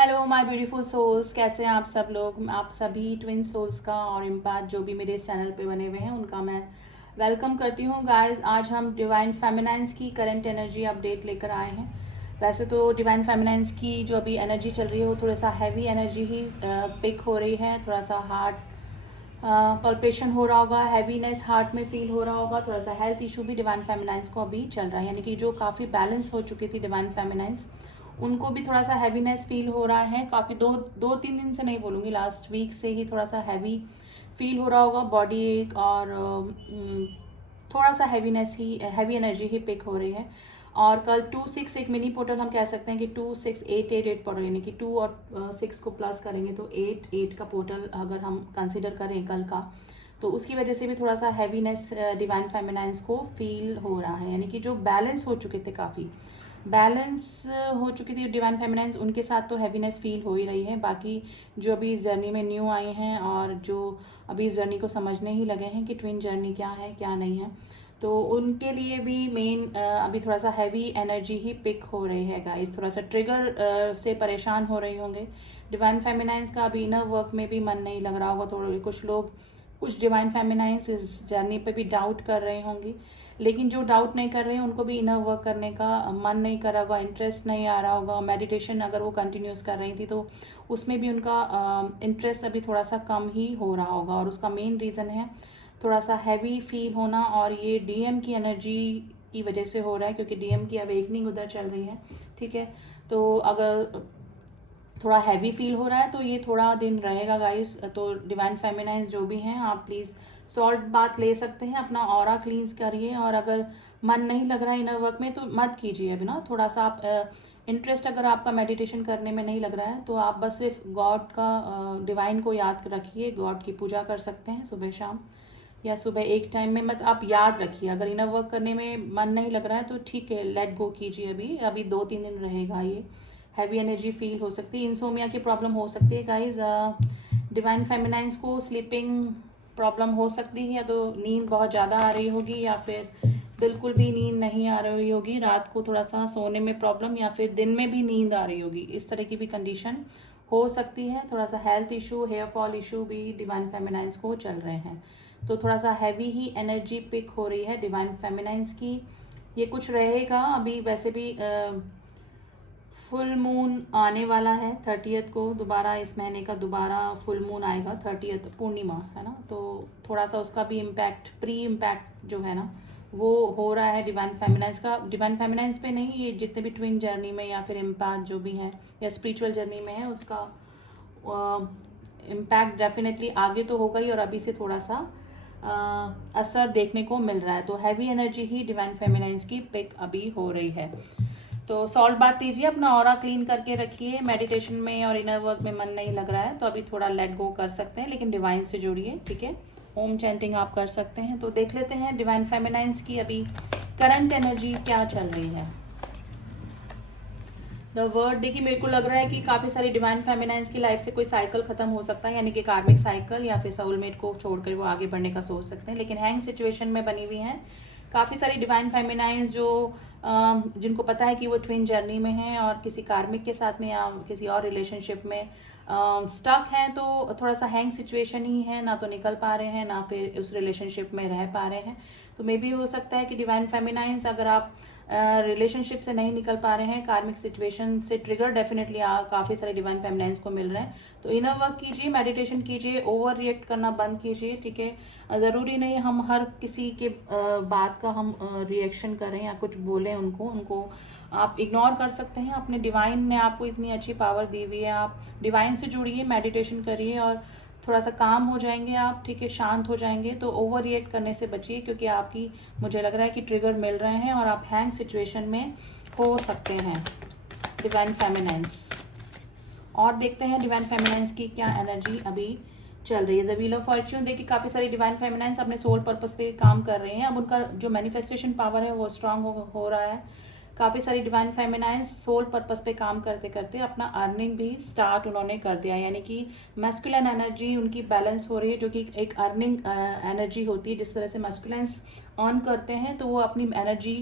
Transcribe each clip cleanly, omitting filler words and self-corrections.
Hello my beautiful souls, कैसे हैं आप सब लोग। आप सभी ट्विन सोल्स का और इम्पैक्ट जो भी मेरे इस चैनल पे बने हुए हैं उनका मैं वेलकम करती हूँ। गाइस, आज हम डिवाइन फेमिनाइंस की करंट एनर्जी अपडेट लेकर आए हैं। वैसे तो डिवाइन फेमिनाइंस की जो अभी एनर्जी चल रही है वो थोड़ा सा हैवी एनर्जी ही पिक हो रही है। थोड़ा सा हार्ट पल्पेशन हो रहा होगा, हैवीनेस हार्ट में फील हो रहा होगा, थोड़ा सा हेल्थ इशू भी डिवाइन फेमिनाइंस को अभी चल रहा है। यानी कि जो काफ़ी बैलेंस हो चुकी थी डिवाइन फेमिनाइंस, उनको भी थोड़ा सा हैवीनेस फील हो रहा है। काफ़ी दो तीन दिन से नहीं बोलूँगी, लास्ट वीक से ही थोड़ा सा हैवी फील हो रहा होगा बॉडी एक, और थोड़ा सा हैवी एनर्जी ही पिक हो रही है। और कल 2-6 एक मिनी पोर्टल हम कह सकते हैं कि 2-6-8-8-8 पोर्टल, यानी कि 2 और 6 को प्लस करेंगे तो 8-8 का पोर्टल अगर हम कंसिडर करें कल का, तो उसकी वजह से भी थोड़ा सा हैवीनेस डिवाइन फेमिनाइंस को फील हो रहा है। यानी कि जो बैलेंस हो चुके थे, काफ़ी बैलेंस हो चुकी थी डिवाइन फेमिनाइंस, उनके साथ तो हैवीनेस फील हो ही रही है। बाकी जो अभी इस जर्नी में न्यू आए हैं और जो अभी इस जर्नी को समझने ही लगे हैं कि ट्विन जर्नी क्या है क्या नहीं है, तो उनके लिए भी मेन अभी थोड़ा सा हैवी एनर्जी ही पिक हो रही है। गाइस, थोड़ा सा ट्रिगर से परेशान हो रहे होंगे। डिवाइन फेमिनाइंस का अभी इनर वर्क में भी मन नहीं लग रहा होगा। थोड़े कुछ लोग, कुछ डिवाइन फेमिनाइंस इस जर्नी पे भी डाउट कर रहे होंगे। लेकिन जो डाउट नहीं कर रहे हैं उनको भी इनर वर्क करने का मन नहीं कर रहा होगा, इंटरेस्ट नहीं आ रहा होगा। मेडिटेशन अगर वो कंटिन्यूस कर रही थी तो उसमें भी उनका इंटरेस्ट अभी थोड़ा सा कम ही हो रहा होगा। और उसका मेन रीज़न है थोड़ा सा हैवी फील होना, और ये डीएम की एनर्जी की वजह से हो रहा है, क्योंकि डीएम की अवेकनिंग उधर चल रही है। ठीक है, तो अगर थोड़ा हैवी फील हो रहा है तो ये थोड़ा दिन रहेगा गाइस। तो डिवाइन फेमिनाइंस जो भी हैं, आप प्लीज़ सॉल्ट बात ले सकते हैं, अपना ऑरा क्लींस करिए। और अगर मन नहीं लग रहा है इनर वर्क में तो मत कीजिए अभी ना। थोड़ा सा आप इंटरेस्ट अगर आपका मेडिटेशन करने में नहीं लग रहा है तो आप बस सिर्फ गॉड का, डिवाइन को याद रखिए। गॉड की पूजा कर सकते हैं सुबह शाम, या सुबह एक टाइम में। मत आप याद रखिए, अगर इनर वर्क करने में मन नहीं लग रहा है तो ठीक है, लेट गो कीजिए। अभी अभी 2-3 दिन रहेगा ये हैवी एनर्जी फील हो सकती है। इंसोमिया की प्रॉब्लम हो सकती है गाइज। डिवाइन फेमिनाइंस को स्लीपिंग प्रॉब्लम हो सकती है, या तो नींद बहुत ज़्यादा आ रही होगी, या फिर बिल्कुल भी नींद नहीं आ रही होगी। रात को थोड़ा सा सोने में प्रॉब्लम, या फिर दिन में भी नींद आ रही होगी। इस तरह की भी कंडीशन हो सकती है। थोड़ा सा health issue, hair fall issue भी डिवाइन फेमिनाइंस को चल रहे हैं। तो थोड़ा सा हैवी ही एनर्जी पिक हो रही है डिवाइन फेमिनाइंस की। ये कुछ रहेगा अभी। वैसे भी फुल मून आने वाला है 30th को, दोबारा इस महीने का दोबारा फुल मून आएगा 30th, पूर्णिमा है ना। तो थोड़ा सा उसका भी इम्पैक्ट, प्री इम्पैक्ट जो है ना वो हो रहा है डिवाइन फेमिनाइंस का। डिवाइन फेमिनाइंस पे नहीं, ये जितने भी ट्विन जर्नी में या फिर इम्पैक्ट जो भी है या स्पिरिचुअल जर्नी में है, उसका इम्पैक्ट डेफिनेटली आगे तो होगा ही, और अभी से थोड़ा सा असर देखने को मिल रहा है। तो हैवी एनर्जी ही डिवाइन फेमिनाइंस की पिक अभी हो रही है। तो सॉल्ट बात कीजिए, अपना ऑरा क्लीन करके रखिए। मेडिटेशन में और इनर वर्क में मन नहीं लग रहा है तो अभी थोड़ा लेट गो कर सकते हैं, लेकिन डिवाइन से जुड़िए। ठीक है, ओम चैंटिंग आप कर सकते हैं। तो देख लेते हैं डिवाइन फेमिनाइंस की अभी करंट एनर्जी क्या चल रही है। द वर्ड, देखिए मेरे को लग रहा है कि काफ़ी सारी डिवाइन फेमिनाइंस की लाइफ से कोई साइकिल खत्म हो सकता है, यानी कि कार्मिक साइकिल, या फिर सोलमेट को छोड़कर वो आगे बढ़ने का सोच सकते हैं। लेकिन हैंग सिचुएशन में बनी हुई हैं काफ़ी सारी डिवाइन फेमिनाइंस जो जिनको पता है कि वो ट्विन जर्नी में हैं और किसी कार्मिक के साथ में या किसी और रिलेशनशिप में स्टक हैं। तो थोड़ा सा हैंग सिचुएशन ही है, ना तो निकल पा रहे हैं ना फिर उस रिलेशनशिप में रह पा रहे हैं। तो मे बी हो सकता है कि डिवाइन फेमिनाइंस, अगर आप रिलेशनशिप से नहीं निकल पा रहे हैं, कार्मिक सिचुएशन से ट्रिगर डेफिनेटली काफ़ी सारे डिवाइन फेमिनाइंस को मिल रहे हैं। तो इनर वर्क कीजिए, मेडिटेशन कीजिए, ओवर रिएक्ट करना बंद कीजिए। ठीक है, ज़रूरी नहीं हम हर किसी के बात का हम रिएक्शन करें या कुछ बोलें उनको आप इग्नोर कर सकते हैं। अपने डिवाइन ने आपको इतनी अच्छी पावर दी हुई है, आप डिवाइन से जुड़िए, मेडिटेशन करिए और थोड़ा सा काम हो जाएंगे आप। ठीक है, शांत हो जाएंगे। तो ओवर रिएक्ट करने से बचिए, क्योंकि आपकी, मुझे लग रहा है कि ट्रिगर मिल रहे हैं और आप हैंग सिचुएशन में हो सकते हैं डिवाइन फेमिनाइंस। और देखते हैं डिवाइन फेमिनाइंस की क्या एनर्जी अभी चल रही है। द व्हील ऑफ फॉर्च्यून, देखिए काफ़ी सारी डिवाइन फेमिनाइंस अपने सोल पर्पस पे काम कर रहे हैं। अब उनका जो मैनिफेस्टेशन पावर है वो स्ट्रांग हो रहा है। काफ़ी सारी डिवाइन फेमिनाइंस सोल पर्पस पे काम करते करते अपना अर्निंग भी स्टार्ट उन्होंने कर दिया, यानी कि मैस्कुलिन एनर्जी उनकी बैलेंस हो रही है, जो कि एक अर्निंग एनर्जी होती है। जिस तरह से मैस्कुलिन्स अर्न करते हैं तो वो अपनी एनर्जी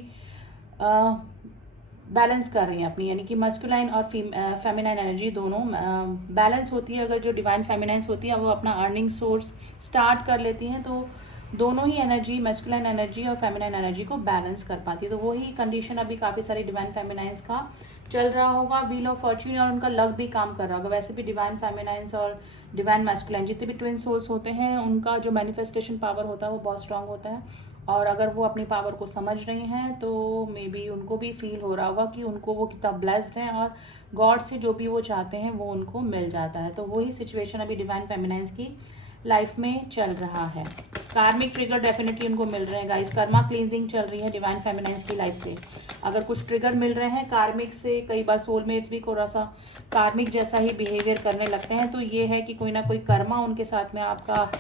बैलेंस कर रही हैं अपनी, यानी कि मस्कुलाइन और फेमिनाइन एनर्जी दोनों बैलेंस होती है। अगर जो डिवाइन फेमिनाइंस होती है वो अपना अर्निंग सोर्स स्टार्ट कर लेती हैं तो दोनों ही एनर्जी, मस्कुलाइन एनर्जी और फेमिनाइन एनर्जी को बैलेंस कर पाती है। तो वही कंडीशन अभी काफ़ी सारी डिवाइन फेमिनाइंस का चल रहा होगा, व्हील ऑफ फॉर्च्यून, और उनका लक भी काम कर रहा होगा। वैसे भी डिवाइन फेमिनाइंस और डिवाइन मैस्कुलाइन जितने भी ट्विन सोल्स होते हैं उनका जो मैनिफेस्टेशन पावर होता है वो बहुत स्ट्रांग होता है, और अगर वो अपनी पावर को समझ रही हैं तो मे बी उनको भी फील हो रहा होगा कि उनको वो कितना ब्लेस्ड हैं और गॉड से जो भी वो चाहते हैं वो उनको मिल जाता है। तो वही सिचुएशन अभी डिवाइन फेमिनाइंस की लाइफ में चल रहा है। कार्मिक ट्रिगर डेफिनेटली उनको मिल रहे हैं गाइस, कर्मा क्लींजिंग चल रही है डिवाइन फेमिनाइंस की लाइफ से। अगर कुछ ट्रिगर मिल रहे हैं कार्मिक से, कई बार सोलमेट्स भी थोड़ा सा कार्मिक जैसा ही बिहेवियर करने लगते हैं, तो ये है कि कोई ना कोई कर्मा उनके साथ में आपका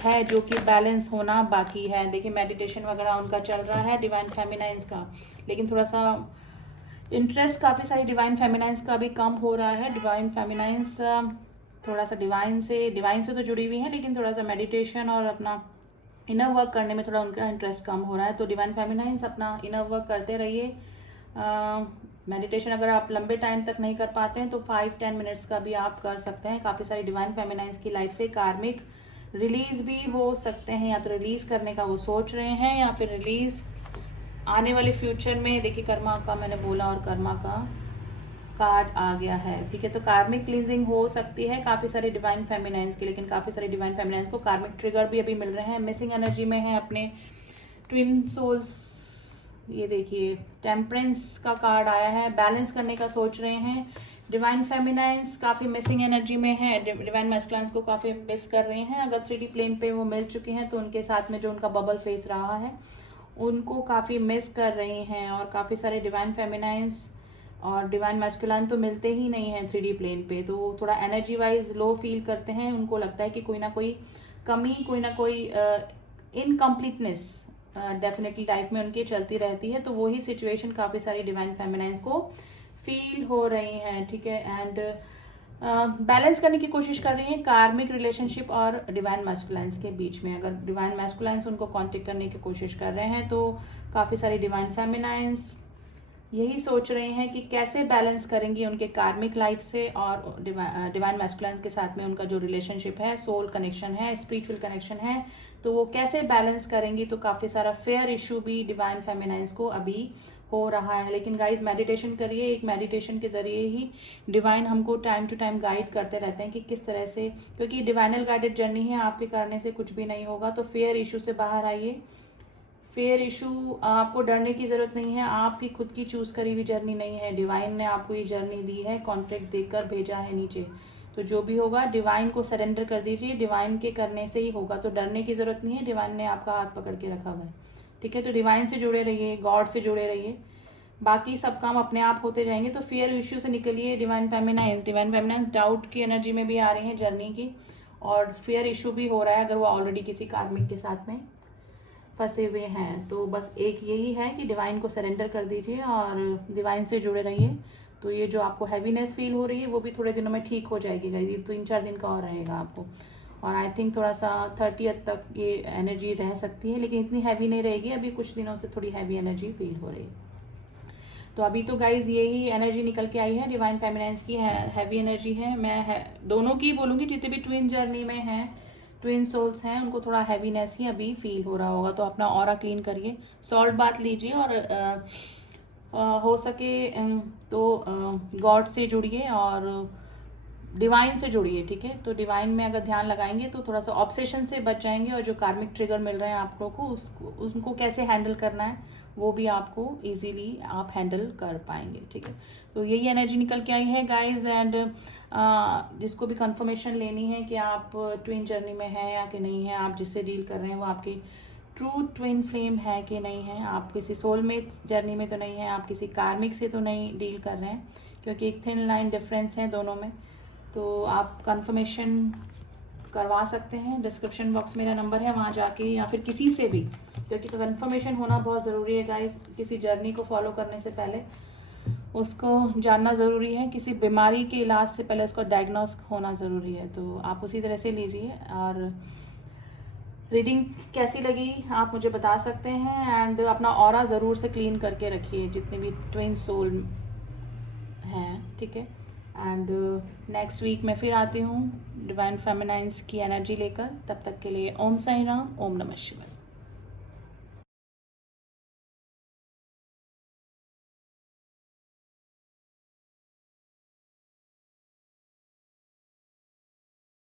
है जो कि बैलेंस होना बाकी है। देखिए मेडिटेशन वगैरह उनका चल रहा है डिवाइन फेमिनाइंस का, लेकिन थोड़ा सा इंटरेस्ट काफ़ी सारी डिवाइन फेमिनाइंस का भी कम हो रहा है। डिवाइन फेमिनाइंस थोड़ा सा डिवाइन से तो जुड़ी हुई है, लेकिन थोड़ा सा मेडिटेशन और अपना इनर वर्क करने में थोड़ा उनका इंटरेस्ट कम हो रहा है। तो डिवाइन फेमिनाइंस अपना इनर वर्क करते रहिए। मेडिटेशन अगर आप लंबे टाइम तक नहीं कर पाते हैं तो 5-10 मिनट्स का भी आप कर सकते हैं। काफ़ी सारी डिवाइन फेमिनाइंस की लाइफ से कार्मिक रिलीज भी हो सकते हैं, या तो रिलीज करने का वो सोच रहे हैं या फिर रिलीज आने वाले फ्यूचर में। देखिए कर्मा का मैंने बोला और कर्मा का कार्ड आ गया है, ठीक है। तो कार्मिक क्लींजिंग हो सकती है काफ़ी सारे डिवाइन फेमिनाइंस की, लेकिन काफ़ी सारे डिवाइन फेमिनाइंस को कार्मिक ट्रिगर भी अभी मिल रहे हैं। मिसिंग एनर्जी में है अपने ट्विन सोल्स। ये देखिए टेम्परेंस का कार्ड आया है, बैलेंस करने का सोच रहे हैं। डिवाइन फेमिनाइंस काफ़ी मिसिंग एनर्जी में है, डिवाइन मैस्कुलाइंस को काफ़ी मिस कर रहे हैं। अगर 3D प्लेन पे वो मिल चुके हैं तो उनके साथ में जो उनका बबल फेस रहा है उनको काफ़ी मिस कर रही हैं। और काफ़ी सारे डिवाइन फेमिनाइंस और डिवाइन मैस्कुलाइन तो मिलते ही नहीं हैं 3D प्लेन पे, तो थोड़ा एनर्जी वाइज लो फील करते हैं। उनको लगता है कि कोई ना कोई कमी, कोई ना कोई इनकम्प्लीटनेस डेफिनेटली लाइफ में उनकी चलती रहती है। तो वही सिचुएशन काफ़ी सारी डिवाइन फेमिनाइंस को फील हो रही हैं, ठीक है। एंड बैलेंस करने की कोशिश कर रही हैं कार्मिक रिलेशनशिप और डिवाइन मैस्कुलाइंस के बीच में। अगर डिवाइन मैस्कुलाइंस उनको कांटेक्ट करने की कोशिश कर रहे हैं तो काफ़ी सारी डिवाइन फेमिनाइंस यही सोच रहे हैं कि कैसे बैलेंस करेंगी उनके कार्मिक लाइफ से और डिवाइन मैस्कुलाइंस के साथ में उनका जो रिलेशनशिप है, सोल कनेक्शन है, स्पिरिचुअल कनेक्शन है, तो वो कैसे बैलेंस करेंगी। तो काफ़ी सारा फेयर इशू भी डिवाइन फेमिनाइंस को अभी हो रहा है। लेकिन गाइज मेडिटेशन करिए, एक मेडिटेशन के जरिए ही डिवाइन हमको टाइम टू टाइम गाइड करते रहते हैं कि किस तरह से, क्योंकि डिवाइनल गाइडेड जर्नी है, आपके करने से कुछ भी नहीं होगा। तो फेयर इशू से बाहर आइए। फेयर इशू आपको डरने की ज़रूरत नहीं है, आपकी खुद की चूज़ करी हुई जर्नी नहीं है, डिवाइन ने आपको ये जर्नी दी है, कॉन्ट्रैक्ट देकर भेजा है नीचे। तो जो भी होगा डिवाइन को सरेंडर कर दीजिए, डिवाइन के करने से ही होगा। तो डरने की ज़रूरत नहीं है, डिवाइन ने आपका हाथ पकड़ के रखा हुआ है, ठीक है। तो डिवाइन से जुड़े रहिए, गॉड से जुड़े रहिए, बाकी सब काम अपने आप होते जाएंगे। तो फियर इश्यू से निकलिए। डिवाइन फेमिनाइंस डाउट की एनर्जी में भी आ रही है जर्नी की, और फियर इशू भी हो रहा है अगर वो ऑलरेडी किसी कार्मिक के साथ में फंसे हुए हैं। तो बस एक यही है कि डिवाइन को सरेंडर कर दीजिए और डिवाइन से जुड़े रहिए। तो ये जो आपको हैवीनेस फील हो रही है वो भी थोड़े दिनों में ठीक हो जाएगी गाइस, ये 3-4 दिन का और रहेगा आपको। और आई थिंक थोड़ा सा 30th तक ये एनर्जी रह सकती है, लेकिन इतनी हैवी नहीं रहेगी। अभी कुछ दिनों से थोड़ी हैवी एनर्जी फील हो रही है। तो अभी तो गाइज यही एनर्जी निकल के आई है डिवाइन फेमिनाइंस की, हैवी एनर्जी है। मैं दोनों की बोलूँगी, जितने भी ट्विन जर्नी में हैं, ट्विन सोल्स हैं, उनको थोड़ा हैवीनेस ही अभी फील हो रहा होगा। तो अपना ऑरा क्लीन करिए, सॉल्ट बाथ लीजिए, और हो सके तो गॉड से जुड़िए और डिवाइन से जुड़िए, ठीक है। तो डिवाइन में अगर ध्यान लगाएंगे तो थोड़ा सा ऑब्सेशन से बच जाएंगे, और जो कार्मिक ट्रिगर मिल रहे हैं आप लोग को उनको कैसे हैंडल करना है वो भी आपको इजीली आप हैंडल कर पाएंगे, ठीक है। तो यही एनर्जी निकल के आई है गाइज। एंड जिसको भी कंफर्मेशन लेनी है कि आप ट्विन जर्नी में हैं या कि नहीं है, आप जिससे डील कर रहे हैं वो आपकी ट्रू ट्विन फ्लेम है कि नहीं है, आप किसी सोलमेट जर्नी में तो नहीं है, आप किसी कार्मिक से तो नहीं डील कर रहे हैं, क्योंकि एक थिन लाइन डिफरेंस है दोनों में। तो आप कंफर्मेशन करवा सकते हैं, डिस्क्रिप्शन बॉक्स मेरा नंबर है, वहाँ जाके, या फिर किसी से भी, क्योंकि कंफर्मेशन होना बहुत ज़रूरी है गाइस। किसी जर्नी को फॉलो करने से पहले उसको जानना ज़रूरी है, किसी बीमारी के इलाज से पहले उसको डायग्नोस होना ज़रूरी है। तो आप उसी तरह से लीजिए। और रीडिंग कैसी लगी आप मुझे बता सकते हैं, एंड अपना ऑरा ज़रूर से क्लीन करके रखिए जितने भी ट्विन सोल हैं, ठीक है। एंड नेक्स्ट वीक मैं फिर आती हूँ डिवाइन फेमिनाइन्स की एनर्जी लेकर। तब तक के लिए ओम साई राम, ओम नमः शिवाय।